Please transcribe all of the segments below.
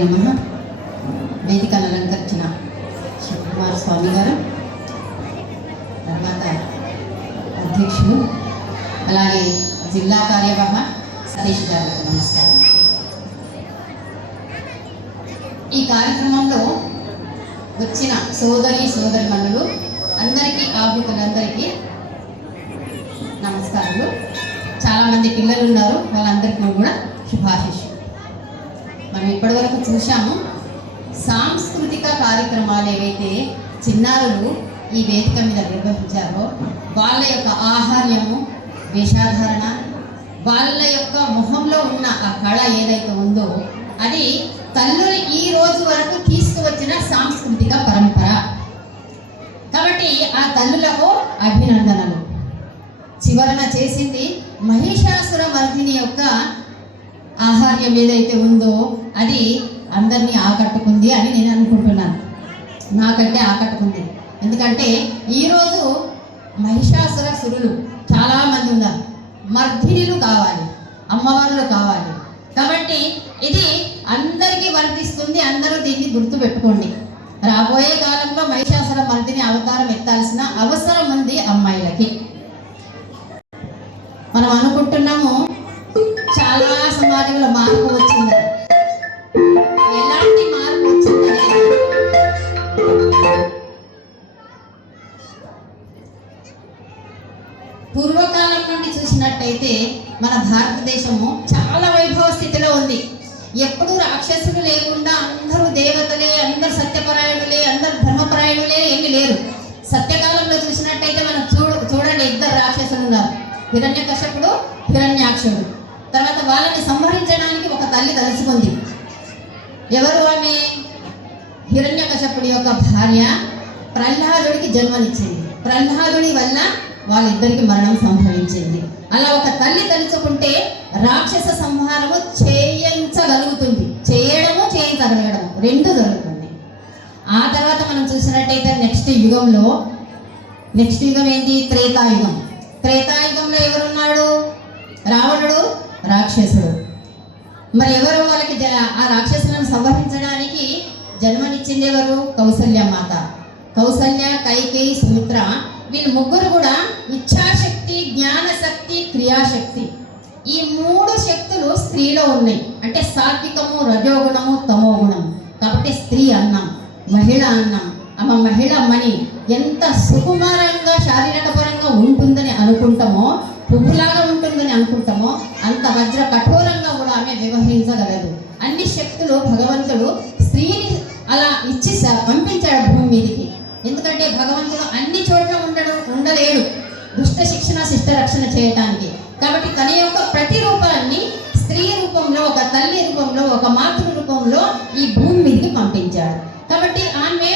నమః. వేదికను అలంకరించిన శివకుమార స్వామి గారు, తర్వాత అధ్యక్షులు, అలాగే జిల్లా కార్యవాహ సతీష్ గారికి నమస్కారం. ఈ కార్యక్రమంలో వచ్చిన సోదరిమణులు అందరికీ, ఆహుతులందరికీ నమస్కారాలు. చాలామంది పిల్లలు ఉన్నారు, వాళ్ళందరికీ కూడా శుభాశిష్యులు. మనం ఇప్పటివరకు చూసాము, సాంస్కృతిక కార్యక్రమాలు ఏవైతే చిన్నారులు ఈ వేదిక మీద నిర్వహించారో వాళ్ళ యొక్క ఆహార్యము, వేషాధారణ, వాళ్ళ యొక్క మొహంలో ఉన్న ఆ కళ ఏదైతే ఉందో అది తల్లులు ఈ రోజు వరకు తీసుకువచ్చిన సాంస్కృతిక పరంపర. కాబట్టి ఆ తల్లులకు అభినందనలు. చివరన చేసింది మహిషాసుర మర్దిని యొక్క ఆహార్యం ఏదైతే ఉందో అది అందరినీ ఆకట్టుకుంది అని నేను అనుకుంటున్నాను. నాకంటే ఆకట్టుకుంది. ఎందుకంటే ఈరోజు మహిషాసుర సురులు చాలామంది ఉన్నారు. మర్దినిలు కావాలి, అమ్మవారులు కావాలి. కాబట్టి ఇది అందరికీ వర్తిస్తుంది. అందరూ దీన్ని గుర్తుపెట్టుకోండి. రాబోయే కాలంలో మహిషాసుర మర్దిని అవతారం ఎత్తాల్సిన అవసరం ఉంది అమ్మాయిలకి. మనం అనుకుంటున్నాము చాలా సమాజంలో మార్పు వచ్చింది. ఎలాంటి మార్పు వచ్చిందనే పూర్వకాలం నుండి చూసినట్టయితే మన భారతదేశము చాలా వైభవ స్థితిలో ఉంది. ఎప్పుడు రాక్షసులు లేకుండా అందరూ దేవతలే, అందరు సత్యపరాయణులే, అందరు ధర్మపరాయణులే, ఏమి లేరు. సత్యకాలంలో చూసినట్టయితే మనం చూడండి, ఇద్దరు రాక్షసులు ఉన్నారు, హిరణ్యకశపుడు, హిరణ్యాక్షుడు. తర్వాత వాళ్ళని సంహరించడానికి ఒక తల్లి తలుచుకుంది. ఎవరు ఆమె? హిరణ్యకశపుడి యొక్క భార్య ప్రహ్లాదుడికి జన్మనిచ్చింది. ప్రహ్లాదుడి వల్ల వాళ్ళిద్దరికి మరణం సంభవించింది. అలా ఒక తల్లి తలుచుకుంటే రాక్షస సంహారము చేయించగలుగుతుంది. చేయడము, చేయించగలగడము రెండు జరుగుతుంది. ఆ తర్వాత మనం చూసినట్టయితే నెక్స్ట్ యుగం ఏంటి? త్రేతాయుగం. త్రేతాయుగంలో ఎవరున్నాడు? రావణుడు, రాక్షసుడు. మరి ఎవరు వాళ్ళకి ఆ రాక్షసులను సంహరించడానికి జన్మనిచ్చింది ఎవరు? కౌసల్యమాత. కౌసల్య, కైకేయి, సుమిత్ర, వీళ్ళు ముగ్గురు కూడా ఇచ్ఛాశక్తి, జ్ఞానశక్తి, క్రియాశక్తి, ఈ మూడు శక్తులు స్త్రీలో ఉన్నాయి. అంటే సాత్వికము, రజోగుణము, తమోగుణము. కాబట్టి స్త్రీ అన్నాం, మహిళ అన్నాం. ఆమె మహిళ మణి ఎంత సుకుమారంగా శారీరక పరంగా ఉంటుందని అనుకుంటామో, పువ్వులాగా ఉంటుందని అనుకుంటామో, అంత వజ్ర కఠోరంగా కూడా ఆమె వ్యవహరించగలదు. అన్ని శక్తులు భగవంతుడు స్త్రీని అలా ఇచ్చి పంపించాడు భూమి మీదకి. ఎందుకంటే భగవంతుడు అన్ని చోట్ల ఉండలేడు, దుష్ట శిక్షణ, శిష్ట రక్షణ చేయటానికి. కాబట్టి తన యొక్క ప్రతి రూపాన్ని స్త్రీ రూపంలో, ఒక తల్లి రూపంలో, ఒక మాతృ రూపంలో ఈ భూమి మీదకి పంపించాడు. కాబట్టి ఆమె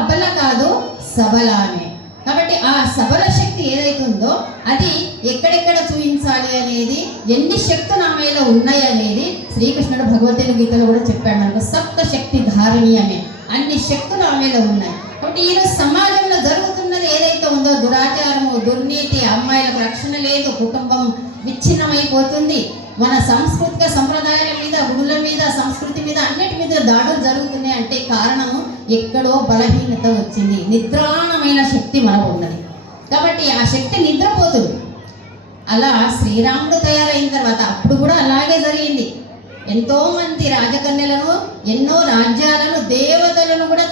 అబల కాదు, సబల ఆమె. కాబట్టి ఆ సబల శక్తి ఏదైతే ఉందో అది ఎక్కడెక్కడ చూపించాలి అనేది, ఎన్ని శక్తులు ఆమెలో ఉన్నాయి అనేది శ్రీకృష్ణుడు భగవద్గీతలో కూడా చెప్పాడు మనకు. సప్త శక్తి ధారిణి అనే అన్ని శక్తులు ఆమెలో ఉన్నాయి. కాబట్టి ఈరోజు సమాజంలో జరుగుతున్నది ఏదైతే ఉందో, దురాచారము, దుర్నీతి, అమ్మాయిలకు రక్షణ లేదు, కుటుంబం విచ్ఛిన్నమైపోతుంది, మన సాంస్కృతిక సంప్రదాయాల మీద, గుడుల మీద, సంస్కృతి మీద, అన్నిటి మీద దాడులు జరుగుతున్నాయి. అంటే కారణము ఎక్కడో బలహీనత వచ్చింది. నిద్రాణమైన శక్తి మనకు ఉన్నది. కాబట్టి ఆ శక్తి నిద్రపోతుంది. అలా శ్రీరాముడు తయారైన తర్వాత అప్పుడు కూడా అలాగే జరిగింది. ఎంతోమంది రాజకన్యలను, ఎన్నో రాజ్యాలను, దేవతలను కూడా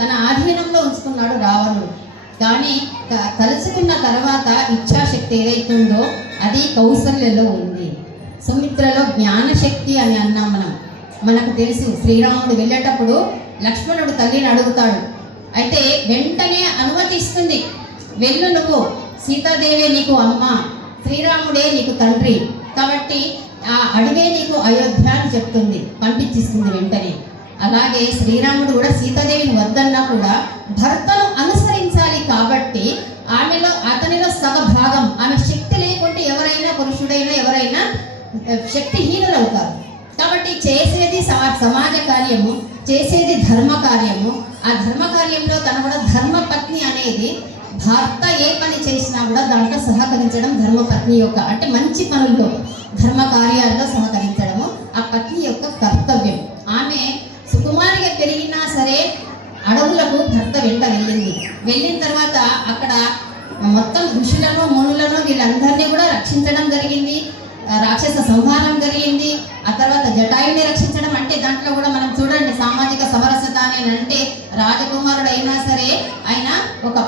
తన ఆధీనంలో ఉంచుకున్నాడు రావణుడు. కానీ తలుచుకున్న తర్వాత ఇచ్ఛాశక్తి ఏదైతే ఉందో అది కౌసల్యలో ఉంది. సుమిత్రలో జ్ఞానశక్తి అని అన్నాం మనం. మనకు తెలుసు, శ్రీరాముడు వెళ్ళేటప్పుడు లక్ష్మణుడు తల్లిని అడుగుతాడు. అయితే వెంటనే అనుమతిస్తుంది, వెళ్ళు నువ్వు, సీతాదేవే నీకు అమ్మ, శ్రీరాముడే నీకు తండ్రి, కాబట్టి ఆ అడవే నీకు అయోధ్య అని చెప్తుంది, పంపించిస్తుంది వెంటనే. అలాగే శ్రీరాముడు కూడా సీతాదేవిని వద్దన్నా కూడా భర్తను అనుసరించాలి. కాబట్టి అతనిలో సగభాగం, ఆమె శక్తి లేకుంటే ఎవరైనా, పురుషుడైనా ఎవరైనా శక్తిహీనులు అవుతారు. కాబట్టి చేసేది సమాజ కార్యము, చేసేది ధర్మ కార్యము. ఆ ధర్మ కార్యంలో తన కూడా ధర్మపత్ని అనేది భర్త ఏ పని చేసినా కూడా దాంట్లో సహకరించడం ధర్మపత్ని యొక్క, అంటే మంచి పనుల్లో, ధర్మ కార్యాల్లో సహకరించడము ఆ పత్ని యొక్క కర్తవ్యం. ఆమె వెళ్ళిన తర్వాత అక్కడ మొత్తం ఋషులను మునులను వీళ్ళందరినీ కూడా రక్షించడం జరిగింది, రాక్షస సంహారం జరిగింది. ఆ తర్వాత జటాయుని రక్షించడం అంటే దాంట్లో కూడా మనం చూడండి సామాజిక సమరసత అని అంటే రాజకుమారుడు అయినా సరే ఆయన ఒక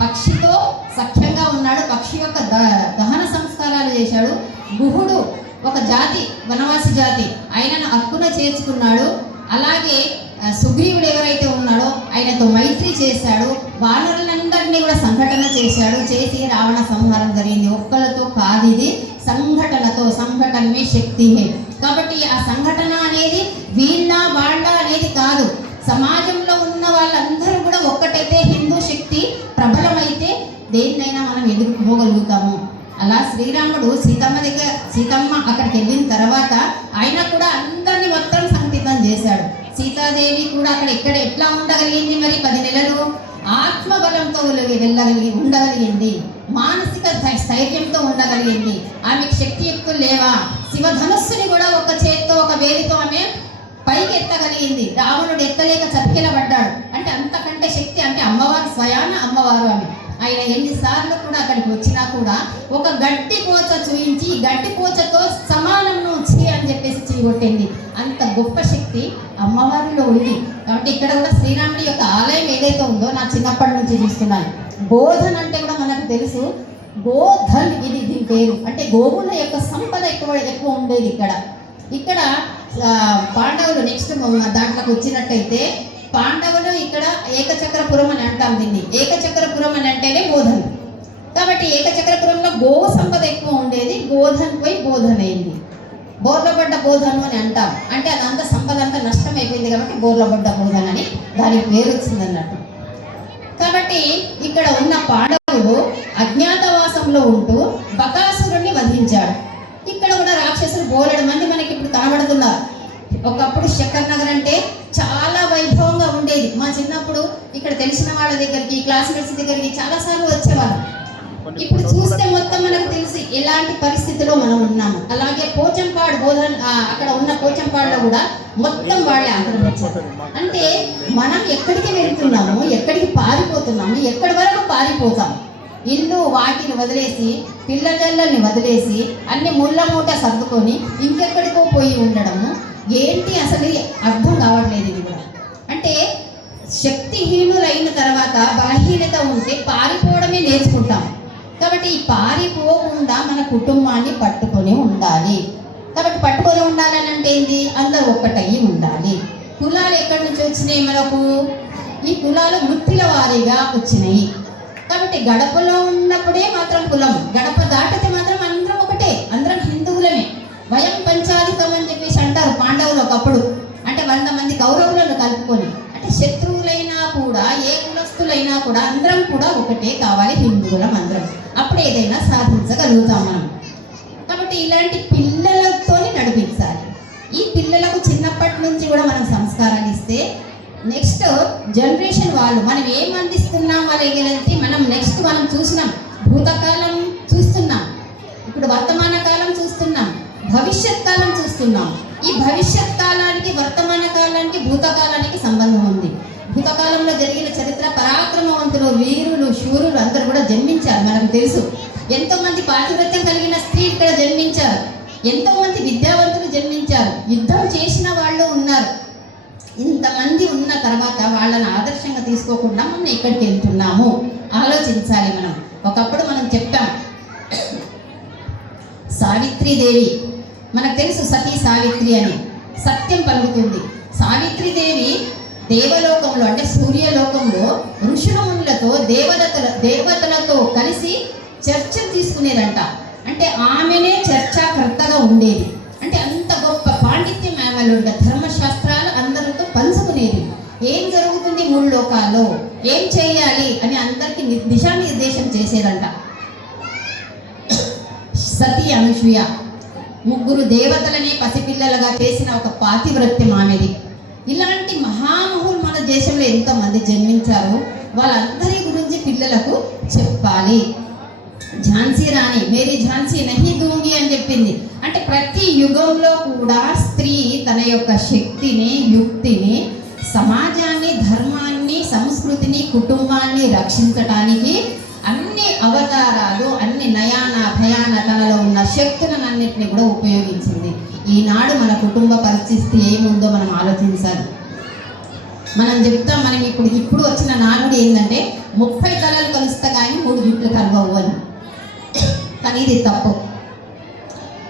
పక్షితో సఖ్యంగా ఉన్నాడు, పక్షి యొక్క దహన సంస్కారాలు చేశాడు. గుహుడు ఒక జాతి వనవాసి జాతి ఆయనను హక్కున చేర్చుకున్నాడు. అలాగే సుగ్రీవుడు ఎవరైతే ఉన్నాడో ఆయనతో మైత్రి చేశాడు, వానరులందరినీ కూడా సంఘటన చేశాడు, చేసి రావణ సంహారం జరిగింది. ఒక్కలతో కాదు, ఇది సంఘటనతో, సంఘటనమే శక్తియే. కాబట్టి ఆ సంఘటన అనేది వీళ్ళ వాళ్ళ అనేది కాదు, సమాజంలో ఉన్న వాళ్ళందరూ కూడా ఒక్కటైతే హిందూ శక్తి ప్రబలమైతే దేన్నైనా మనం ఎదుర్కోగలుగుతాము. అలా శ్రీరాముడు సీతమ్మ అక్కడికి వెళ్ళిన తర్వాత ఆయన కూడా అందరినీ మొత్తం సంకటితం చేశాడు. సీతాదేవి కూడా అక్కడ ఎట్లా ఉండగలిగింది? మరి 10 నెలలు ఆత్మబలంతో ఉండగలిగింది, మానసిక స్థైర్యంతో ఉండగలిగింది. ఆమెకు శక్తియుక్తులు లేవా? శివధనుస్సుని కూడా ఒక చేత్తో ఒక వేలితో ఆమె పైకి ఎత్తగలిగింది. రావణుడు ఎత్తలేక చతికిలబడ్డాడు. అంటే అంతకంటే శక్తి, అంటే అమ్మవారు స్వయాన అమ్మవారు ఆమె. ఆయన ఎన్నిసార్లు కూడా అక్కడికి వచ్చినా కూడా ఒక గట్టి పోచ చూయించి గట్టి పోచతో సమానం నుంచి అని చెప్పేసి చీగొట్టింది. అంత గొప్ప శక్తి అమ్మవారిలో ఉంది. కాబట్టి ఇక్కడ కూడా శ్రీరాముడి యొక్క ఆలయం ఏదైతే ఉందో నా చిన్నప్పటి నుంచి చూస్తున్నాను. గోధన్ అంటే కూడా మనకు తెలుసు, గోధన్ ఇది దీని పేరు. అంటే గోవుల యొక్క సంపద ఎక్కువ ఉండేది ఇక్కడ పాండవులు నెక్స్ట్ దాంట్లోకి వచ్చినట్టయితే పాండవులు ఇక్కడ ఏకచక్రపురం అని అంటాం. దీన్ని ఏకచక్రపురం అని అంటేనే గోధన్. కాబట్టి ఏకచక్రపురంలో గోవు సంపద ఎక్కువ ఉండేది, గోధన్ పోయి బోధన్ అయింది. బోర్లబడ్డ బోధను అని అంటాం. అంటే అదంతా సంపద అంతా నష్టం అయిపోయింది కాబట్టి బోర్లబడ్డ బోధన్ అని దానికి పేరు వచ్చింది అన్నట్టు. కాబట్టి ఇక్కడ ఉన్న పాండవులు అజ్ఞాతవాసంలో ఉంటూ బకాసురుణ్ణి వధించాడు. ఇక్కడ కూడా రాక్షసులు బోలెడు మంది మనకి ఇప్పుడు కనబడుతున్నారు. ఒకప్పుడు శక్కర్ నగర్ అంటే చాలా వైభవంగా ఉండేది. మా చిన్నప్పుడు ఇక్కడ తెలిసిన వాళ్ళ దగ్గరికి, క్లాస్మేట్స్ దగ్గరికి చాలాసార్లు వచ్చేవాళ్ళం. ఇప్పుడు చూస్తే మొత్తం మనకు తెలిసి ఎలాంటి పరిస్థితిలో మనం ఉన్నాము. అలాగే పోచంపాడు బోధన, అక్కడ ఉన్న పోచంపాడులో కూడా మొత్తం వాళ్ళే ఆక్రమించారు. అంటే మనం ఎక్కడికి వెళ్తున్నాము, ఎక్కడికి పారిపోతున్నాము, ఎక్కడి వరకు పారిపోతాం. ఇల్లు వాటిని వదిలేసి, పిల్లజల్లల్ని వదిలేసి, అన్ని ముళ్ళ మూట సర్దుకొని ఇంకెక్కడికో పోయి ఉండడము ఏంటి అసలు అర్థం కావట్లేదు. ఇది కూడా అంటే శక్తిహీనులైన తర్వాత బలహీనత ఉంటే పారిపోవడమే నేర్చుకుంటాం. కాబట్టి ఈ పారిపోకుండా మన కుటుంబాన్ని పట్టుకొని ఉండాలి. కాబట్టి పట్టుకొని ఉండాలని అంటే ఏంటి? అందరూ ఒక్కటయ్యి ఉండాలి. కులాలు ఎక్కడి నుంచి వచ్చినాయి మనకు? ఈ కులాలు వృత్తిల వారీగా వచ్చినాయి. కాబట్టి గడపలో ఉన్నప్పుడే మాత్రం కులం, గడప దాటితే మాత్రం అందరం ఒకటే, అందరం హిందువులమే. వయం పంచాధికం అని చెప్పేసి అంటారు పాండవులు ఒకప్పుడు. అంటే 100 మంది కౌరవులను కలుపుకొని, అంటే శత్రువులైనా కూడా ఏ కులస్తులైనా కూడా అందరం కూడా ఒకటే కావాలి, హిందువులం అందరం. అప్పుడు ఏదైనా సాధించగలుగుతాం మనం. కాబట్టి ఇలాంటి పిల్లలతోని నడిపించాలి. ఈ పిల్లలకు చిన్నప్పటి నుంచి కూడా మనం సంస్కారాలు ఇస్తే నెక్స్ట్ జనరేషన్ వాళ్ళు మనం ఏం అందిస్తున్నాం వాళ్ళకి మనం నెక్స్ట్ మనం చూసినాం, భూతకాలం చూస్తున్నాం, ఇప్పుడు వర్తమాన కాలం చూస్తున్నాం, భవిష్యత్ కాలం చూస్తున్నాం. ఈ భవిష్యత్ కాలానికి, వర్తమాన కాలానికి, భూతకాలానికి సంబంధం ఉంది. భూతకాలంలో జరిగిన చరిత్ర పరాక్రమవంతులు, వీరులు, శూరులు అందరూ కూడా జన్మించారు. మనకు తెలుసు ఎంతోమంది పాతివ్రత్యం కలిగిన స్త్రీ ఇక్కడ జన్మించారు, ఎంతోమంది విద్యావంతులు జన్మించారు, యుద్ధం చేసిన వాళ్ళు ఉన్నారు. ఇంతమంది ఉన్న తర్వాత వాళ్ళని ఆదర్శంగా తీసుకోకుండా మనం ఎక్కడికి వెళ్తున్నాము ఆలోచించాలి మనం. ఒకప్పుడు మనం చెప్పాం, సావిత్రీదేవి మనకు తెలుసు, సతీ సావిత్రి అని సత్యం పలుకుతుంది. సావిత్రీదేవి దేవలోకంలో అంటే సూర్యలోకంలో ఋషులమునులతో దేవతలతో కలిసి చర్చ తీసుకునేదంట. అంటే ఆమెనే చర్చాకర్తగా ఉండేది. అంటే అంత గొప్ప పాండిత్యం ఆమెలో, ధర్మశాస్త్రాలు అందరితో పంచుకునేది. ఏం జరుగుతుంది 3 లోకాల్లో, ఏం చేయాలి అని అందరికీ దిశానిర్దేశం చేసేదంట. సతీ అనసూయ 3 దేవతలనే పసిపిల్లలుగా చేసిన ఒక పాతివ్రత్యం ఆమెది. ఇలాంటి మహామహులు మన దేశంలో ఎంతోమంది జన్మించారో వాళ్ళందరి గురించి పిల్లలకు చెప్పాలి. ఝాన్సీ రాణి మేరీ ఝాన్సీ నహీ దూంగి అని చెప్పింది. అంటే ప్రతి యుగంలో కూడా స్త్రీ తన యొక్క శక్తిని, యుక్తిని, సమాజాన్ని, ధర్మాన్ని, సంస్కృతిని కుటుంబాన్ని రక్షించటానికి అన్ని అవతారాలు, అన్ని నయాన భయాన తనలో ఉన్న శక్తులన్నింటినీ కూడా ఉపయోగించింది. ఈనాడు మన కుటుంబ పరిస్థితి ఏముందో మనం ఆలోచించాలి. మనం చెప్తాం, మనం ఇప్పుడు వచ్చిన నానుడు ఏంటంటే 30 తలలు కలుస్తా కానీ 3 జుట్లు కలవవు అని. కానీ ఇది తప్పు.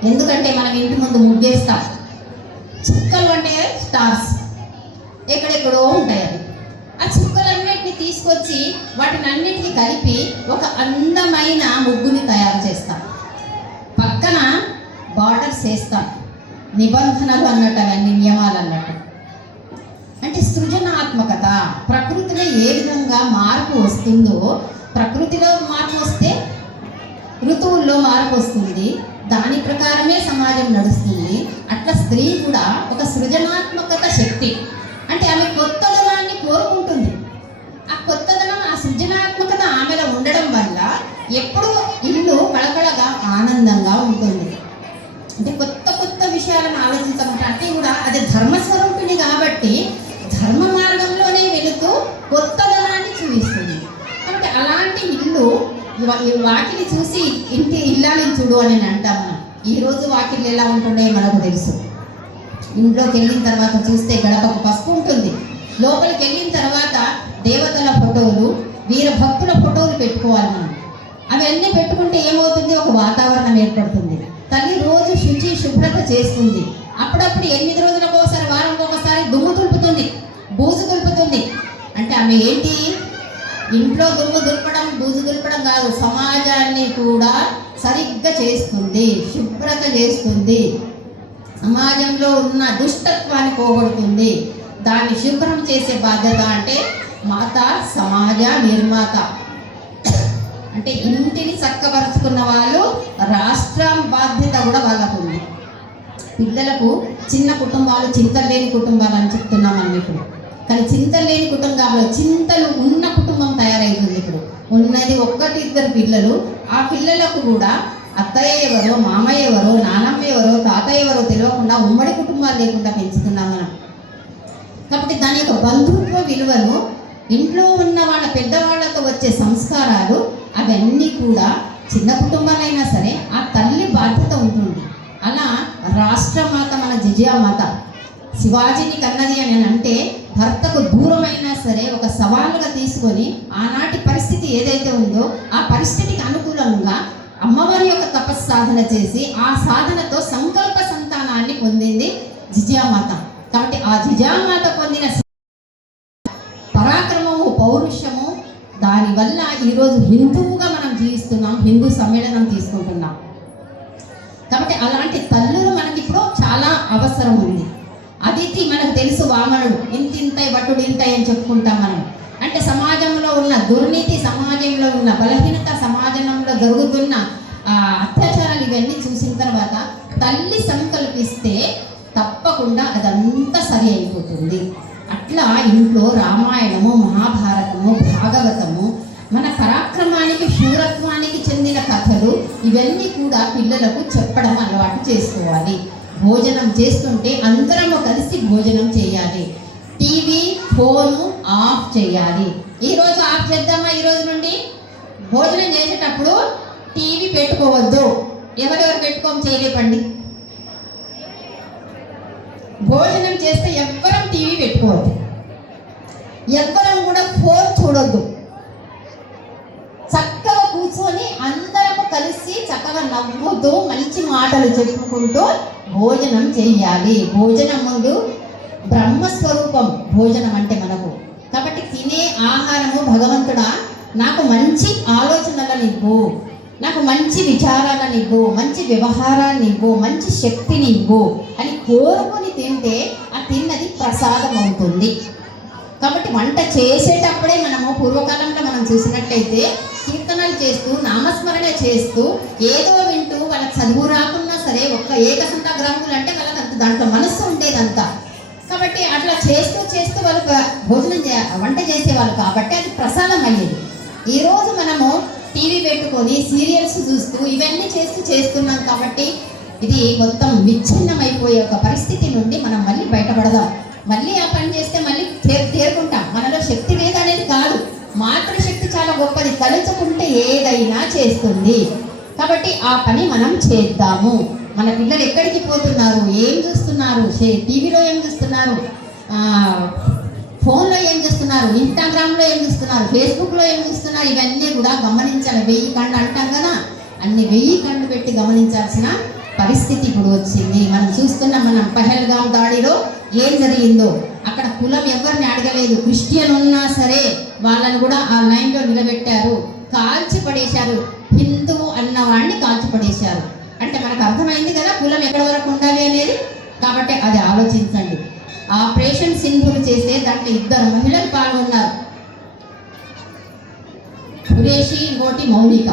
ఎందుకంటే మనం ఇంటి ముందు ముగ్గేస్తాం, చుక్కలు అంటే స్టార్స్ ఎక్కడెక్కడో ఉంటాయి. అవి ఆ చుక్కలన్నిటిని తీసుకొచ్చి వాటిని అన్నిటిని కలిపి ఒక అందమైన ముగ్గుని తయారు చేస్తాం. పక్కన బార్డర్స్ వేస్తాం, నిబంధనలు అన్నట్టు, అవన్నీ నియమాలు అన్నట్టు. అంటే సృజనాత్మకత, ప్రకృతిలో ఏ విధంగా మార్పు వస్తుందో, ప్రకృతిలో మార్పు వస్తే ఋతువుల్లో మార్పు వస్తుంది, దాని ప్రకారమే సమాజం నడుస్తుంది. అట్లా స్త్రీ కూడా ఒక సృజనాత్మకత శక్తి. అంటే ఆమె కొత్తదనాన్ని కోరుకుంటుంది. ఆ కొత్తదనం, ఆ సృజనాత్మకత ఆమెలో ఉండడం వల్ల ఎప్పుడు ఇల్లు కళకళగా ఆనందంగా ఉంటుంది. అంటే కొత్త కొత్త విషయాలను ఆలోచించమంటే అంటే కూడా అది ధర్మస్వరూపిణి కాబట్టి ధర్మ మార్గంలోనే వెళుతూ కొత్తదనాన్ని చూపిస్తుంది. కాబట్టి అలాంటి ఇల్లు, వాకిలి చూసి ఇంటి ఇల్లాలని చూడు అని అంటాం మనం. ఈరోజు వాకిళ్ళు ఎలా ఉంటుండే మనకు తెలుసు. ఇంట్లోకి వెళ్ళిన తర్వాత చూస్తే గడపకు పసుపు ఉంటుంది. లోపలికి వెళ్ళిన తర్వాత దేవతల ఫోటోలు, వీర భక్తుల ఫోటోలు పెట్టుకోవాలి మనం. అవన్నీ పెట్టుకుంటే ఏమవుతుంది, ఒక వాతావరణం ఏర్పడుతుంది. తల్లి రోజు శుచి శుభ్రత చేస్తుంది. అప్పుడప్పుడు 8 రోజులకు ఒకసారి, వారంకి ఒకసారి దుమ్ము దులుపుతుంది, బూజు దులుపుతుంది. అంటే ఆమె ఏంటి, ఇంట్లో దుమ్ము దులపడం బూజు దులపడం కాదు, సమాజాన్ని కూడా సరిగ్గా చేస్తుంది, శుభ్రత చేస్తుంది, సమాజంలో ఉన్న దుష్టత్వాన్ని పోగొడుతుంది. దాన్ని శుభ్రం చేసే బాధ్యత అంటే మాత సమాజ నిర్మాత. అంటే ఇంటిని చక్కబరుచుకున్న వాళ్ళు రాష్ట్రం బాధ్యత కూడా వాళ్ళకు ఉంది. పిల్లలకు చిన్న కుటుంబాలు చింతలు లేని కుటుంబాలు అని చెప్తున్నాం మనం ఇప్పుడు. కానీ చింతలు లేని కుటుంబంలో చింతలు ఉన్న కుటుంబం తయారవుతుంది. ఇప్పుడు ఉన్నది 1-2 పిల్లలు. ఆ పిల్లలకు కూడా అత్తయ్య ఎవరో, మామయ్య ఎవరో, నానమ్మ ఎవరో, తాతయ్య ఎవరో తెలియకుండా ఉమ్మడి కుటుంబాలు లేకుండా పెంచుతున్నాం మనం. కాబట్టి దాని యొక్క బంధుత్వ విలువలు, ఇంట్లో ఉన్న వాళ్ళ పెద్దవాళ్ళతో వచ్చే సంస్కారాలు, అవన్నీ కూడా చిన్న కుటుంబాలైనా సరే ఆ తల్లి బాధ్యత ఉంటుంది. అలా రాష్ట్రమాత మన జిజియామాత శివాజీని కన్నది అని అంటే భర్తకు దూరమైనా సరే ఒక సవాలుగా తీసుకొని ఆనాటి పరిస్థితి ఏదైతే ఉందో ఆ పరిస్థితికి అనుకూలంగా అమ్మవారి యొక్క తపస్సాధన చేసి ఆ సాధనతో సంకల్ప సంతానాన్ని పొందింది జిజియామాత. కాబట్టి ఆ జిజియామాత పొందిన పరాక్రమము, పౌరుషము, దానివల్ల ఈరోజు హిందువుగా మనం జీవిస్తున్నాం, హిందూ సమ్మేళనం తీసుకుంటున్నాం. కాబట్టి అలాంటి తల్లులు మనకి ఇప్పుడు చాలా అవసరం ఉంది. అదితి మనకు తెలుసు, వామనుడు ఇంతింతై వటుడు ఇంతై అని చెప్పుకుంటాం మనం. అంటే సమాజంలో ఉన్న దుర్నీతి, సమాజంలో ఉన్న బలహీనత, సమాజంలో జరుగుతున్న అత్యాచారాలు ఇవన్నీ చూసిన తర్వాత తల్లి సంకల్పిస్తే తప్పకుండా అదంతా సరి అయిపోతుంది. అట్లా ఇంట్లో రామాయణము, మహాభారతము, భాగవతము, మన పరాక్రమానికి, శూరత్వానికి చెందిన కథలు, ఇవన్నీ కూడా పిల్లలకు చెప్పడం అలవాటు చేసుకోవాలి. భోజనం చేస్తుంటే అందరము కలిసి భోజనం చేయాలి. టీవీ, ఫోను ఆఫ్ చేయాలి. ఈరోజు ఆఫ్ చేద్దామా? ఈరోజు నుండి భోజనం చేసేటప్పుడు టీవీ పెట్టుకోవద్దు. ఎవరెవరు పెట్టుకోము చేయలేపండి. భోజనం చేస్తే ఎవ్వరం టీవీ పెట్టుకోవద్దు, ఎవ్వరం కూడా ఫోన్ చూడొద్దు. చక్కగా కూర్చొని అందరము కలిసి చక్కగా నవ్వుతూ మంచి మాటలు చెప్పుకుంటూ భోజనం చేయాలి. భోజనం ముందు బ్రహ్మస్వరూపం భోజనం అంటే మనకు. కాబట్టి తినే ఆహారము భగవంతుడా నాకు మంచి ఆలోచనలను ఇవ్వు, నాకు మంచి విచారాలను ఇవ్వు, మంచి వ్యవహారాన్ని ఇవ్వు, మంచి శక్తిని ఇవ్వు అని కోరుకొని తింటే ఆ తిన్నది ప్రసాదం అవుతుంది. కాబట్టి వంట చేసేటప్పుడే మనము పూర్వకాలంలో మనం చూసినట్టయితే కీర్తనలు చేస్తూ, నామస్మరణ చేస్తూ, ఏదో వింటూ, వాళ్ళకి చదువు రాకున్నా సరే ఒక్క ఏకసంతాగ్రాములు అంటే వాళ్ళకి అంత దాంట్లో మనస్సు ఉండేదంతా. కాబట్టి అట్లా చేస్తూ చేస్తూ వాళ్ళు భోజనం వంట చేసేవాళ్ళు కాబట్టి అది ప్రసాదం అయ్యేది. ఈరోజు మనము టీవీ పెట్టుకొని సీరియల్స్ చూస్తూ ఇవన్నీ చేస్తున్నాం కాబట్టి ఇది మొత్తం విచ్ఛిన్నమైపోయే ఒక పరిస్థితి నుండి మనం మళ్ళీ బయటపడదాం. మళ్ళీ ఆ పని చేస్తే మళ్ళీ తేరుకుంటాం. మనలో శక్తి లేదనే చేస్తుంది. కాబట్టి ఆ పని మనం చేద్దాము. మన పిల్లలు ఎక్కడికి పోతున్నారు, ఏం చూస్తున్నారు, టీవీలో ఏం చూస్తున్నారు, ఫోన్లో ఏం చూస్తున్నారు, ఇన్స్టాగ్రామ్లో ఏం చూస్తున్నారు, ఫేస్బుక్లో ఏం చూస్తున్నారు, ఇవన్నీ కూడా గమనించాలి. 1000 కళ్ళు అంటాం కదా, అన్ని 1000 కళ్ళు పెట్టి గమనించాల్సిన పరిస్థితి ఇప్పుడు వచ్చింది. మనం చూస్తున్నాం. మనం పహల్గామ్ దాడిలో ఏం జరిగిందో అక్కడ కులం ఎవరిని అడగలేదు. క్రిస్టియన్ ఉన్నా సరే వాళ్ళని కూడా ఆ లైన్లో నిలబెట్టారు, కాల్చి పడేశారు. హిందూ అన్నవాడిని కాల్చి పడేశారు. అంటే మనకు అర్థమైంది కదా కులం ఎక్కడి వరకు ఉండాలి అనేది. కాబట్టి అది ఆలోచించండి. ఆపరేషన్ సింధూర్ చేస్తే దాంట్లో 2 మహిళలు పాల్గొన్నారు, ఖురేషి, ఇంకోటి మౌనిక.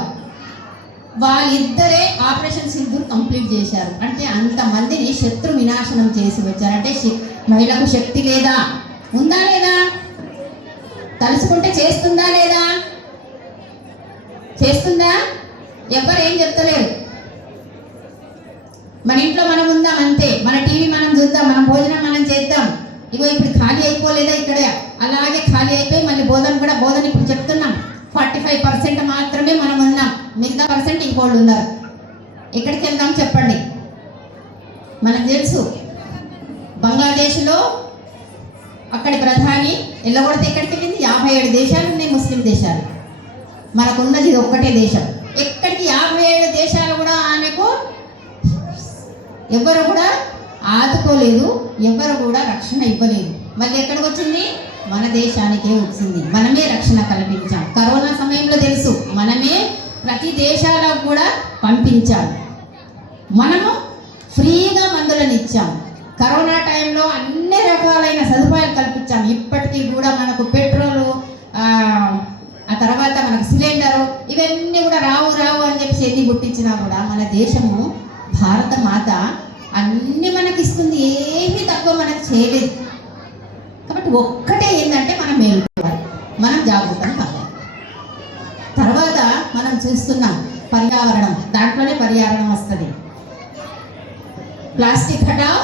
వాళ్ళిద్దరే ఆపరేషన్ సింధూర్ కంప్లీట్ చేశారు. అంటే అంతమందిని శత్రు వినాశనం చేసి వచ్చారు. అంటే మహిళకు శక్తి లేదా? ఉందా లేదా? తలుచుకుంటే చేస్తుందా లేదా? చేస్తుందా? ఎవరు ఏం చెప్తలేరు. మన ఇంట్లో మనం ఉందాం అంతే, మన టీవీ మనం చూద్దాం, మన భోజనం మనం చేద్దాం. ఇగో ఇప్పుడు ఖాళీ అయిపోలేదా? ఇక్కడ అలాగే ఖాళీ అయిపోయి మళ్ళీ బోధన ఇప్పుడు చెప్తున్నాం. 45% మాత్రమే మనం ఉన్నాం, మిగతా % ఇంకోళ్ళు ఉన్నారు. ఎక్కడికి వెళ్దాం చెప్పండి? మనకు తెలుసు బంగ్లాదేశ్లో అక్కడి ప్రధాని ఎల్లగొడితే ఎక్కడికి వెళ్ళింది? 57 దేశాలు ఉన్నాయి, ముస్లిం దేశాలు. మనకున్నది ఇది ఒక్కటే దేశం. ఎక్కడికి 57 దేశాలు కూడా ఆమెకు ఎవరు కూడా ఆదుకోలేదు, ఎవరు కూడా రక్షణ ఇవ్వలేదు. మళ్ళీ ఎక్కడికి వచ్చింది? మన దేశానికే వచ్చింది. మనమే రక్షణ కల్పించాం. కరోనా సమయంలో తెలుసు, మనమే ప్రతి దేశాలకు కూడా పంపించాం. మనము ఫ్రీగా మందులను ఇచ్చాం. కరోనా టైంలో అన్ని రకాలైన సదుపాయాలు కల్పించాం. ఇప్పటికీ కూడా మనకు పెట్రోలు, ఆ తర్వాత మనకు సిలిండరు, ఇవన్నీ కూడా రావు అని చెప్పి చేతి గుట్టించినా కూడా మన దేశము భారత మాత అన్ని మనకి ఇస్తుంది, ఏమీ తక్కువ మనకు చేయలేదు. కాబట్టి ఒక్కటే ఏంటంటే మనం మేలుకోవాలి, మనం జాగృతం కావాలి. తర్వాత మనం చూస్తున్నాం పర్యావరణం, దాంట్లోనే పర్యావరణం వస్తుంది. ప్లాస్టిక్ హటావ్,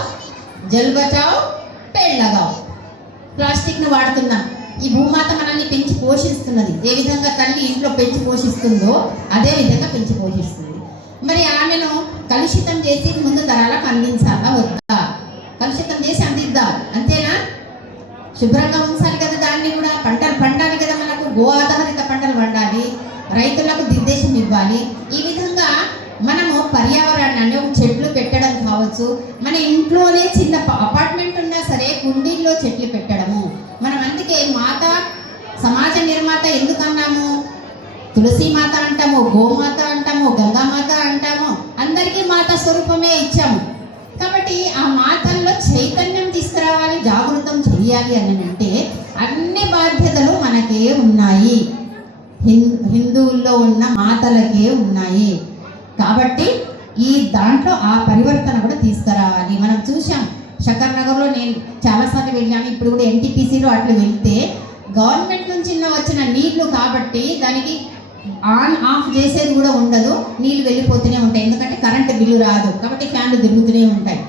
జల్ బచావ్, పేడ్ లగావ్. ప్లాస్టిక్ను వాడుతున్నాం. ఈ భూమాత మనల్ని పెంచి పోషిస్తున్నది. ఏ విధంగా తల్లి ఇంట్లో పెంచి పోషిస్తుందో అదే విధంగా పెంచి పోషిస్తుంది. మరి ఆమెను కలుషితం చేసి ముందు తరాలకు అందించాలా వద్దా? కలుషితం చేసి అందిద్దాం, అంతేనా? శుభ్రంగా ఉంచాలి కదా, దాన్ని కూడా పంటలు పండాలి కదా, మనకు గో ఆధారిత పంటలు పండాలి, రైతులకు నిర్దేశం ఇవ్వాలి. ఈ విధంగా మనము పర్యావరణాన్ని చెట్లు పెట్టడం కావచ్చు, మన ఇంట్లోనే చిన్న అపార్ట్మెంట్ ఉన్నా సరే కుండీల్లో చెట్లు పెట్టడము. మనం అందుకే మాత సమాజ నిర్మాత ఎందుకు అన్నాము? తులసి మాత అంటాము, గోమాత అంటాము, గంగామాత అంటాము, అందరికీ మాత స్వరూపమే ఇచ్చాము. కాబట్టి ఆ మాతల్లో చైతన్యం తీసుకురావాలి, జాగృతం చెయ్యాలి అని అంటే అన్ని బాధ్యతలు మనకే ఉన్నాయి, హిందువుల్లో ఉన్న మాతలకే ఉన్నాయి. కాబట్టి ఈ దాంట్లో ఆ పరివర్తన కూడా తీసుకురావాలి. మనం చూసాం శంకర్ నగర్లో, నేను చాలాసార్లు వెళ్ళాను, ఇప్పుడు కూడా NTPCలో అట్లా వెళ్తే గవర్నమెంట్ నుంచి వచ్చిన నీళ్లు కాబట్టి దానికి ఆన్ ఆఫ్ చేసేది కూడా ఉండదు, నీళ్ళు వెళ్ళిపోతూనే ఉంటాయి. ఎందుకంటే కరెంటు బిల్లు రాదు, కాబట్టి ఫ్యాన్లు తిరుగుతూనే ఉంటాయి.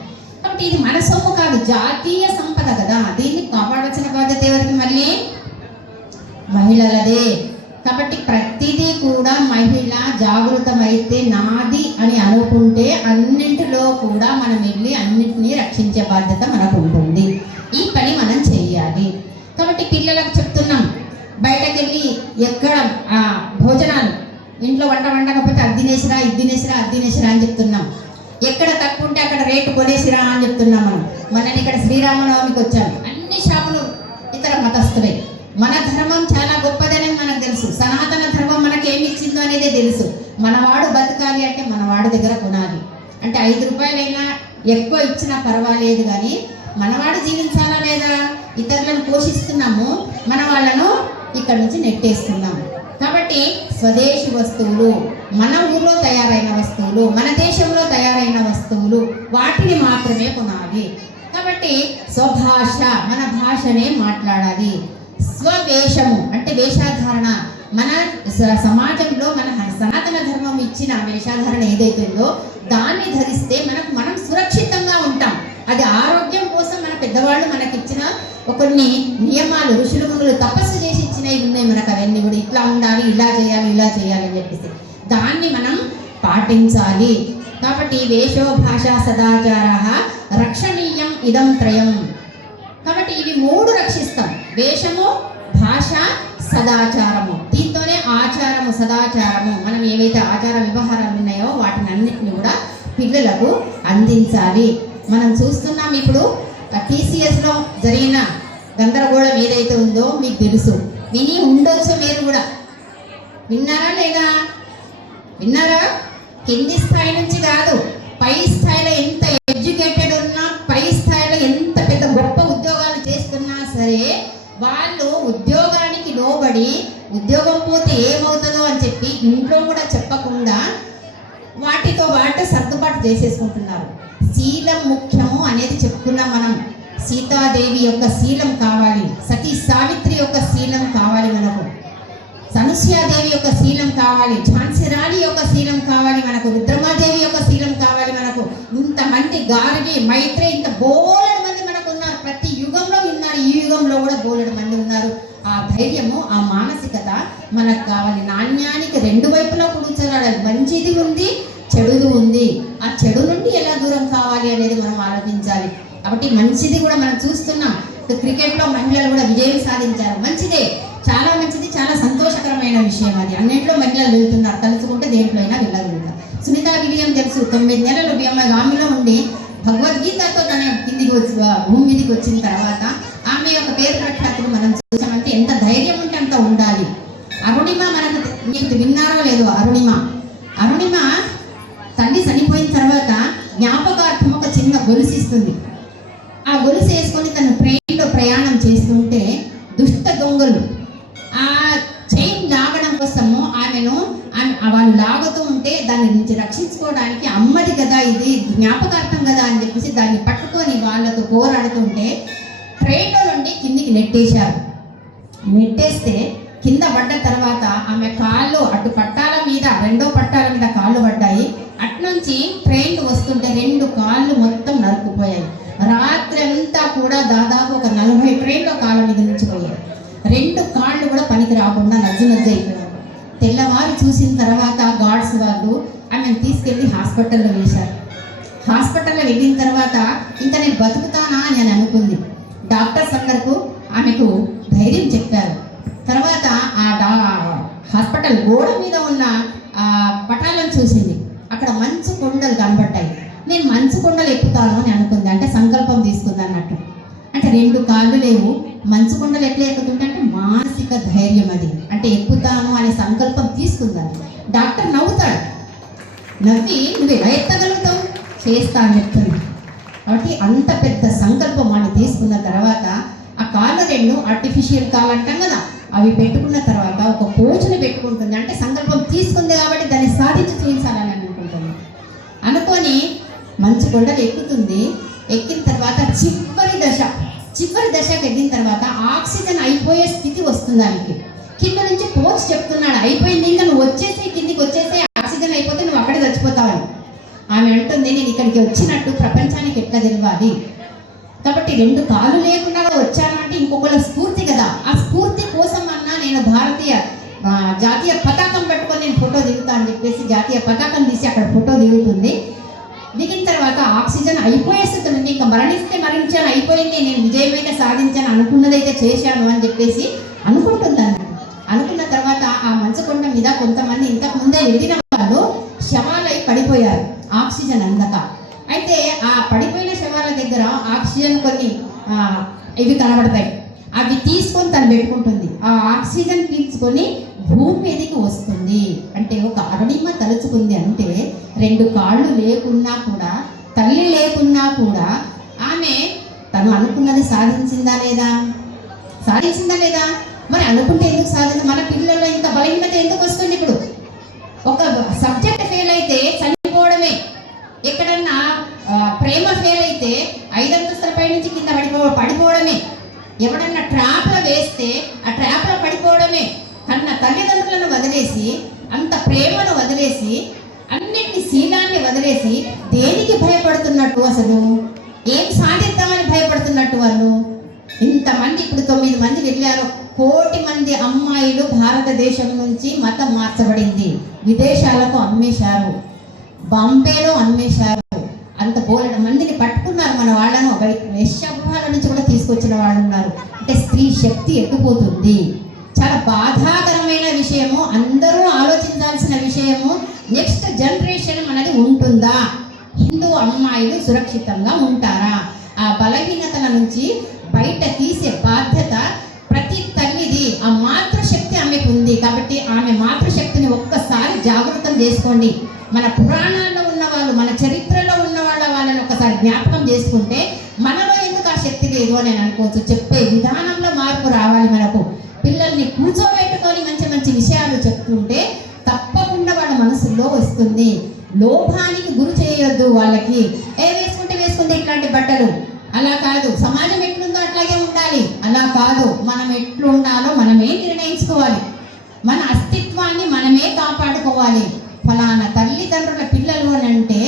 కాబట్టి ఇది మన సొమ్ము కాదు, జాతీయ సంపద కదా, దీన్ని కాపాడాల్సిన బాధ్యత ఎవరికి? మళ్ళీ మహిళలదే. కాబట్టి ప్రతిదీ కూడా మహిళ జాగృతమైతే నాది అని అనుకుంటే అన్నింటిలో కూడా మనం వెళ్ళి అన్నింటినీ రక్షించే బాధ్యత మనకు ఉంటుంది. ఈ పని మనం చేయాలి. కాబట్టి పిల్లలకు చెప్తున్నాం, బయటకు వెళ్ళి ఎక్కడ భోజనాలు ఇంట్లో వండకపోతే అది తినేసిరా, ఇది తినేసిరా అని చెప్తున్నాం. ఎక్కడ తక్కువ ఉంటే అక్కడ రేటు కొనేసిరా అని చెప్తున్నాం. మనం ఇక్కడ శ్రీరామనవమికి వచ్చాము, అన్ని షాపులు ఇతర మతస్థులే. మన ధర్మం చాలా గొప్పదని మనకు తెలుసు, సనాతన ధర్మం మనకి ఏమి ఇచ్చిందో అనేది తెలుసు. మనవాడు బతకాలి అంటే మనవాడు దగ్గర కొనాలి. అంటే 5 రూపాయలైనా ఎక్కువ ఇచ్చినా పర్వాలేదు, కానీ మనవాడు జీవించాలా లేదా? ఇతరులను పోషిస్తున్నాము, మన వాళ్ళను ఇక్కడ నుంచి నెట్టేస్తున్నాము. కాబట్టి స్వదేశీ వస్తువులు, మన ఊర్లో తయారైన వస్తువులు, మన దేశంలో తయారైన వస్తువులు, వాటిని మాత్రమే కొనాలి. కాబట్టి స్వభాష, మన భాషనే మాట్లాడాలి. స్వవేషము అంటే వేషాధారణ, మన సమాజంలో మన సనాతన ధర్మం ఇచ్చిన వేషాధారణ ఏదైతుందో దాన్ని ధరిస్తే మనం సురక్షితంగా ఉంటాం. అది ఆరోగ్యం కోసం మన పెద్దవాళ్ళు మనకిచ్చిన కొన్ని నియమాలు, ఋషులు మునులు తపస్సు చేసి ఇచ్చినవి ఉన్నాయి మనకు. అవన్నీ కూడా ఇట్లా ఉండాలి, ఇలా చేయాలి అని చెప్పేసి దాన్ని మనం పాటించాలి. కాబట్టి వేషో భాష సదాచార రక్షణీయం ఇదం త్రయం. కాబట్టి ఇవి 3 రక్షిస్తాం: వేషము, భాష, సదాచారము. దీంతోనే ఆచారము, సదాచారము, మనం ఏవైతే ఆచార వ్యవహారాలు ఉన్నాయో వాటిని అన్నింటినీ కూడా పిల్లలకు అందించాలి. మనం చూస్తున్నాం ఇప్పుడు TCSలో జరిగిన గందరగోళం ఏదైతే ఉందో మీకు తెలుసు, విని ఉండొచ్చు, మీరు కూడా విన్నారా లేదా? విన్నారా? కింది స్థాయి నుంచి కాదు, పై స్థాయిలో ఎంత ఎడ్యుకేటెడ్ ఉన్నా, పై స్థాయిలో ఎంత పెద్ద గొప్ప ఉద్యోగాలు చేస్తున్నా సరే వాళ్ళు ఉద్యోగానికి లోబడి ఉద్యోగం పోతే ఏమవుతుందో అని చెప్పి ఇంట్లో కూడా చెప్పకుండా వాటితో వాటి సర్దుబాటు చేసేసుకుంటున్నారు. శీలం ముఖ్యము అనేది చెప్పుకున్నాం మనం. సీతాదేవి యొక్క శీలం కావాలి, సతీ సావిత్రి యొక్క శీలం కావాలి, మనకు సనుస్యాదేవి యొక్క శీలం కావాలి, ఝాన్సీ రాణి యొక్క శీలం కావాలి, మనకు రుద్రమాదేవి యొక్క శీలం కావాలి. మనకు ఇంతమంది గార్గి, మైత్రి, ఇంత బోలెడు మంది మనకు ఉన్నారు. ప్రతి యుగంలో ఉన్నారు, ఈ యుగంలో కూడా బోలెడు మంది ఉన్నారు. ఆ ధైర్యము, ఆ మానసికత మనకు కావాలి. నాణ్యానికి 2 వైపులా కూర్చోరాలి. మంచిది ఉంది, చెడుది ఉంది. ఆ చెడు నుండి ఎలా దూరం కావాలి అనేది మనం ఆలోచించాలి. కాబట్టి మంచిది కూడా మనం చూస్తున్నాం. క్రికెట్లో మహిళలు కూడా విజయం సాధించారు. మంచిదే, చాలా మంచిది, చాలా సంతోషకరమైన విషయం అది. అన్నింటిలో మహిళలు వెళ్తున్నారు, తలుచుకుంటే దేంట్లో అయినా వెళ్ళగలుగుతారు. సునీతా విలియం తెలుసు, 9 నెలలు ఆమెలో ఉండి భగవద్గీతతో తన భూమి మీదకి వచ్చిన తర్వాత ఆమె యొక్క పేరు ప్రఖ్యాతులు మనం చూసామంటే ఎంత ధైర్యం ఉంటే అంత ఉండాలి. అరుణిమ, మనకు మీకు విన్నారో లేదో, అరుణిమ తండ్రి చనిపోయిన తర్వాత జ్ఞాపకార్థం ఒక చిన్న గొలుసు ఇస్తుంది. ఆ గొలుసు వేసుకొని తను ట్రైన్లో ప్రయాణం చేస్తుంటే దుష్ట దొంగలు ఆ చైన్ లాగడం కోసము వాళ్ళు లాగుతూ ఉంటే దాని నుంచి రక్షించుకోవడానికి అమ్మది కదా, ఇది జ్ఞాపకార్థం కదా అని చెప్పేసి దాన్ని పట్టుకొని వాళ్ళతో పోరాడుతుంటే ట్రైన్లో నుండి కిందికి నెట్టేశారు. నెట్టేస్తే కింద పడ్డ తర్వాత ఆమె కాళ్ళు అటు పట్టాల మీద, 2వ పట్టాల మీద కాళ్ళు పడ్డాయి. అట్నుంచి ట్రైన్ వస్తుంటే 2 కాళ్ళు మొత్తం నరుకుపోయాయి. రాత్రి అంతా కూడా దాదాపు ఒక 40 ట్రైన్లో కాళ్ళ మీద నుంచి పోయాయి. 2 కాళ్ళు కూడా పనికి రాకుండా నజ్జు అయిపోయారు. తెల్లవారు చూసిన తర్వాత గార్డ్స్ వాళ్ళు ఆమెను తీసుకెళ్ళి హాస్పిటల్లో వేశారు. హాస్పిటల్లో వెళ్ళిన తర్వాత ఇంకా నేను బతుకుతానా అని అనుకుంది. డాక్టర్స్ అందరికీ ఆమెకు ధైర్యం చెప్పారు. తర్వాత హాస్పిటల్ గోడ మీద ఉన్న పటాలను చూసింది. అక్కడ మంచు కొండలు కనబడ్డాయి. నేను మంచు కొండలు ఎక్కుతాను అని అనుకుంది. అంటే సంకల్పం తీసుకుంది అన్నట్టు. అంటే 2 కాళ్ళు లేవు, మంచు కొండలు ఎట్లా ఎక్కుతుంటే అంటే మానసిక ధైర్యం అది. అంటే ఎక్కుతాను అనే సంకల్పం తీసుకుందని. డాక్టర్ నవ్వుతాడు, నవ్వి నువ్వు ఎలా ఎత్తగలుగుతావు, చేస్తా అని చెప్తుంది. కాబట్టి అంత పెద్ద సంకల్పం అని తీసుకున్న తర్వాత ఆ కాళ్ళు 2 ఆర్టిఫిషియల్ కాళ్ళు అంటాం కదా, అవి పెట్టుకున్న తర్వాత ఒక పోచుని పెట్టుకుంటుంది. అంటే సంకల్పం తీసుకుంది కాబట్టి దాన్ని సాధించి చూపించాలని అనుకుంటుంది. అనుకొని మంచు కొండలు ఎక్కుతుంది. ఎక్కిన తర్వాత చివరి దశకు ఎక్కిన తర్వాత ఆక్సిజన్ అయిపోయే స్థితి వస్తుంది దానికి. కింద నుంచి కోచ్ చెప్తున్నాడు, అయిపోయింది, ఇంకా నువ్వు వచ్చేసి కిందికి వచ్చేసి ఆక్సిజన్ అయిపోతే నువ్వు అక్కడే చచ్చిపోతావని. ఆమె అంటుంది, నేను ఇక్కడికి వచ్చినట్టు ప్రపంచానికి ఎట్లా తెలియాలి, కాబట్టి 2 కాళ్ళు లేకుండా వచ్చాను అంటే ఇంకొకళ్ళ స్ఫూర్తి కదా, ఆ స్ఫూర్తి కోసం అన్నా నేను జాతీయ పతాకం పెట్టుకొని నేను ఫోటో దిగుతా అని చెప్పేసి జాతీయ పతాకం తీసి అక్కడ ఫోటో దిగుతుంది. దిగిన తర్వాత ఆక్సిజన్ అయిపోయే స్థితి ఉంది, ఇంకా మరణిస్తే మరణించాను, అయిపోయింది, నేను విజయమైతే సాధించాను, అనుకున్నదైతే చేశాను అని చెప్పేసి అనుకుంటుంది. అనుకున్న తర్వాత ఆ మంచకొండ మీద కొంతమంది ఇంతకు ముందే వెళ్ళిన వాళ్ళు శవాలై పడిపోయారు ఆక్సిజన్ అందక. అయితే ఆ పడిపోయిన శవాల దగ్గర ఆక్సిజన్ కొన్ని ఇవి కనబడతాయి, అవి తీసుకొని తను పెట్టుకుంటుంది. ఆ ఆక్సిజన్ పీల్చుకొని భూమి మీదకి వస్తుంది. అంటే ఒక అరుణిమ తలుచుకుంది అంటే 2 కాళ్ళు లేకున్నా కూడా, తల్లి లేకున్నా కూడా ఆమె తను అనుకున్నది సాధించిందా లేదా? మరి అనుకుంటే ఎందుకు సాధించదు? మన పిల్లల్లో ఇంత బలహీనత ఎందుకు వస్తుంది? ఇప్పుడు ఒక సబ్జెక్ట్ ఫెయిల్ అయితే చనిపోవడమే, ఎక్కడన్నా ప్రేమ ఫెయిల్ అయితే 5 అంతస్తుల పై నుంచి కింద పడిపోవడమే, ఎవడన్నా ట్రాప్లో వేస్తే ఆ ట్రాప్లో పడిపోవడమే. కన్న తల్లిదండ్రులను వదిలేసి, అంత ప్రేమను వదిలేసి, అన్నిటిని శీలాన్ని వదిలేసి దేనికి భయపడుతున్నట్టు? అసలు ఏం సాధిద్దామని భయపడుతున్నట్టు వాళ్ళు? ఇంతమంది ఇప్పుడు 9 మంది వెళ్ళారు. 1 కోటి మంది అమ్మాయిలు భారతదేశం నుంచి మతం మార్చబడింది, విదేశాలకు అమ్మేశారు, బాంబేలో అమ్మేశారు. అంత బోలెడు మందిని పట్టుకున్నారు మన వాళ్ళను, వేశ్యాగృహాల నుంచి కూడా తీసుకొచ్చిన వాళ్ళు ఉన్నారు. అంటే స్త్రీ శక్తి ఎక్కిపోతుంది. చాలా బాధాకరమైన విషయము, అందరూ ఆలోచించాల్సిన విషయము. నెక్స్ట్ జనరేషన్ మనది ఉంటుందా? హిందూ అమ్మాయిలు సురక్షితంగా ఉంటారా? ఆ బలహీనతల నుంచి బయట తీసే బాధ్యత ప్రతి తల్లిది. ఆ మాతృశక్తి ఆమెకు ఉంది కాబట్టి ఆమె మాతృశక్తిని ఒక్కసారి జాగృతం చేసుకోండి. మన పురాణాల్లో ఉన్న వాళ్ళు, మన చరిత్రలో ఉన్న వాళ్ళని ఒక్కసారి జ్ఞాపకం చేసుకుంటే మనలో ఎందుకు ఆ శక్తి లేదు అని అనుకోవచ్చు. చెప్పే విధానంలో మార్పు రావాలి. మనకు పిల్లల్ని కూర్చోబెట్టుకొని మంచి మంచి విషయాలు చెప్తుంటే తప్పకుండా వాళ్ళ మనసులో వస్తుంది. లోభానికి గురి చేయొద్దు వాళ్ళకి. వేసుకుంటే వేసుకుంటే ఇట్లాంటి బట్టలు, అలా కాదు. సమాజం ఎట్లుందో అట్లాగే ఉండాలి, అలా కాదు. మనం ఎట్లుండాలో మనమే నిర్ణయించుకోవాలి. మన అస్తిత్వాన్ని మనమే కాపాడుకోవాలి. ఫలానా తల్లిదండ్రుల పిల్లలు అని అంటే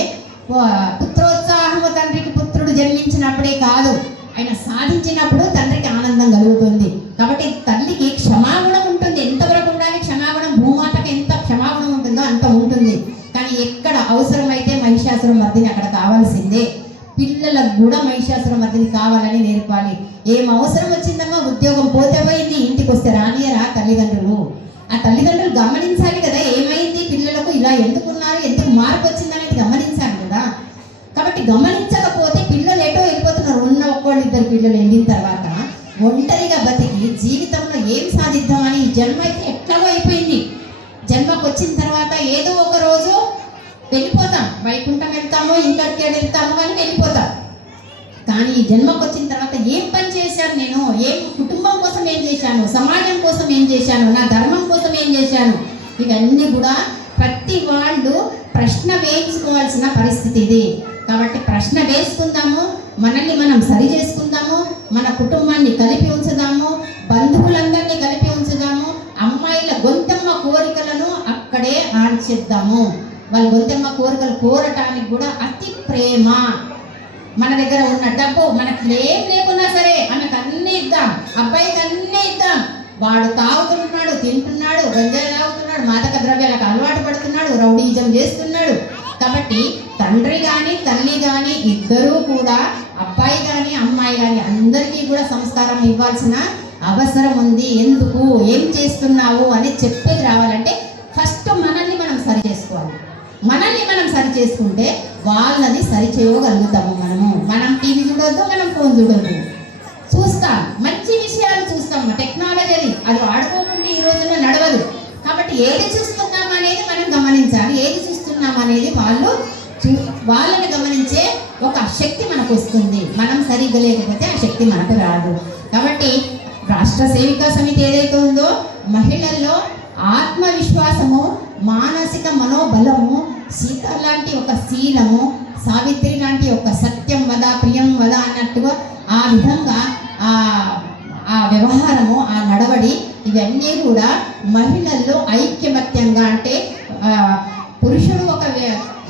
పుత్రోత్సాహము తండ్రికి పుత్రుడు జన్మించినప్పుడే కాదు, ఆయన సాధించినప్పుడు తండ్రికి ఆనందం కలుగుతుంది. కాబట్టి తల్లికి క్షమాగుణం ఉంటుంది. ఎంతవరకు ఉండాలి క్షమాగుణం? భూమాతకి ఎంత క్షమాగుణం ఉంటుందో అంత ఉంటుంది. కానీ ఎక్కడ అవసరమైతే మహిషాసుర మర్దిని అక్కడ కావాల్సిందే. పిల్లలకు కూడా మహిషాసుర మర్దిని కావాలని నేర్పాలి. ఏం అవసరం వచ్చిందమ్మా, ఉద్యోగం పోతే పోయింది, ఇంటికి వస్తే రానియరా తల్లిదండ్రులు? ఆ తల్లిదండ్రులు గమనించాలి కదా, ఏమైంది పిల్లలకు, ఇలా ఎందుకున్నారు, ఎందుకు మార్పు వచ్చిందనేది గమనించాలి కదా. కాబట్టి గమనించకపోతే పిల్లలు ఎటో వెళ్ళిపోతున్నారు. ఉన్న 1-2 పిల్లలు వెళ్ళిన తర్వాత ఒంటరిగా బతికి జీవితంలో ఏం సాధిద్దామని ఈ జన్మ అయితే ఎట్లాగో అయిపోయింది. జన్మకు వచ్చిన తర్వాత ఏదో ఒక రోజు వెళ్ళిపోతాం, వైకుంఠం వెళ్తామో ఇంకడికి వెళ్తామో అని వెళ్ళిపోతాం. కానీ ఈ జన్మకు వచ్చిన తర్వాత ఏం పని చేశాను నేను, ఏం కుటుంబం కోసం ఏం చేశాను, సమాజం కోసం ఏం చేశాను, నా ధర్మం కోసం ఏం చేశాను, ఇవన్నీ కూడా ప్రతి వాళ్ళు ప్రశ్న వేయించుకోవాల్సిన పరిస్థితి ఇది. కాబట్టి ప్రశ్న వేసుకుందాము, మనల్ని మనం సరి చేసుకుందాము, మన కుటుంబాన్ని కలిపి ఉంచుదాము, బంధువులందరినీ కలిపి ఉంచుదాము. అమ్మాయిల గొంతెమ్మ కోరికలను అక్కడే ఆన్చేద్దాము. వాళ్ళ గొంతెమ్మ కోరికలు కోరటానికి కూడా అతి ప్రేమ. మన దగ్గర ఉన్న డబ్బు మనకి ఏం లేకున్నా సరే ఆమెకు అన్నీ ఇద్దాం, అబ్బాయికి అన్నీ ఇద్దాం. వాడు తాగుతున్నాడు, తింటున్నాడు, గంజాయి తాగుతున్నాడు, మాదక ద్రవ్యాలకు అలవాటు పడుతున్నాడు, రౌడీజం చేస్తున్నాడు. కాబట్టి తండ్రి కానీ తల్లి కానీ ఇద్దరూ కూడా, అబ్బాయి కానీ అమ్మాయి కానీ అందరికీ కూడా సంస్కారం ఇవ్వాల్సిన అవసరం ఉంది. ఎందుకు, ఏం చేస్తున్నావు అని చెప్పేది రావాలంటే ఫస్ట్ మనల్ని మనం సరి చేసుకోవాలి. మనల్ని మనం సరి చేసుకుంటే వాళ్ళని సరి చేయగలుగుతాము. మనం టీవీ చూడొద్దు, మనం ఫోన్ చూడొద్దు, చూస్తాం, మంచి విషయాలు చూస్తాం. టెక్నాలజీ అది వాడుకోకుండా ఈ రోజుల్లో నడవదు. కాబట్టి ఏది చూస్తున్నాం అనేది మనం గమనించాలి, ఏది చూస్తున్నాం అనేది వాళ్ళని గమనించే ఒక శక్తి మనకు వస్తుంది. మనం సరిగ్గా లేకపోతే ఆ శక్తి మనకు రాదు. కాబట్టి రాష్ట్ర సేవికా సమితి ఏదైతే ఉందో మహిళల్లో ఆత్మవిశ్వాసము, మానసిక మనోబలము, సీత లాంటి ఒక శీలము, సావిత్రి లాంటి ఒక సత్యం వద ప్రియం వద అన్నట్టుగా ఆ విధంగా ఆ వ్యవహారము, ఆ నడవడి, ఇవన్నీ కూడా మహిళల్లో ఐక్యమత్యంగా, అంటే పురుషుడు ఒక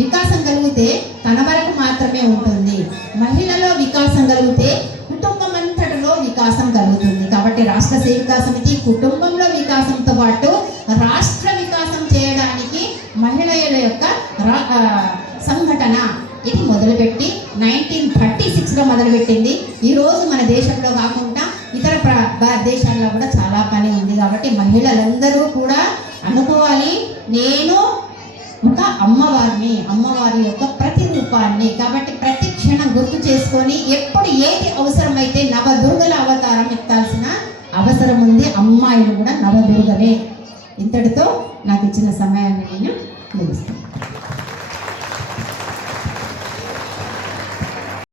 వికాసం కలిగితే తన వరకు మాత్రమే ఉంటుంది, మహిళలో వికాసం కలిగితే కుటుంబం అంతటిలో వికాసం కలుగుతుంది. కాబట్టి రాష్ట్ర సేవికా సమితి కుటుంబంలో వికాసంతో పాటు రాష్ట్ర వికాసం చేయడానికి మహిళల యొక్క సంఘటన ఇది మొదలుపెట్టి 1936లో మొదలుపెట్టింది. ఈరోజు మన దేశంలో కాకుండా ఇతర దేశాల్లో కూడా చాలా పని ఉంది. కాబట్టి మహిళలందరూ కూడా అనుకోవాలి, నేను ఒక అమ్మవారి యొక్క ప్రతిరూపాన్ని. కాబట్టి ప్రతి క్షణం గుర్తు చేసుకొని ఎప్పుడు ఏది అవసరమైతే నవదుర్గల అవతారం ఎత్తాల్సిన అవసరం ఉంది. అమ్మాయిలు కూడా నవదుర్గలే. ఇంతటితో నాకు ఇచ్చిన సమయాన్ని నేను ముగిస్తాను.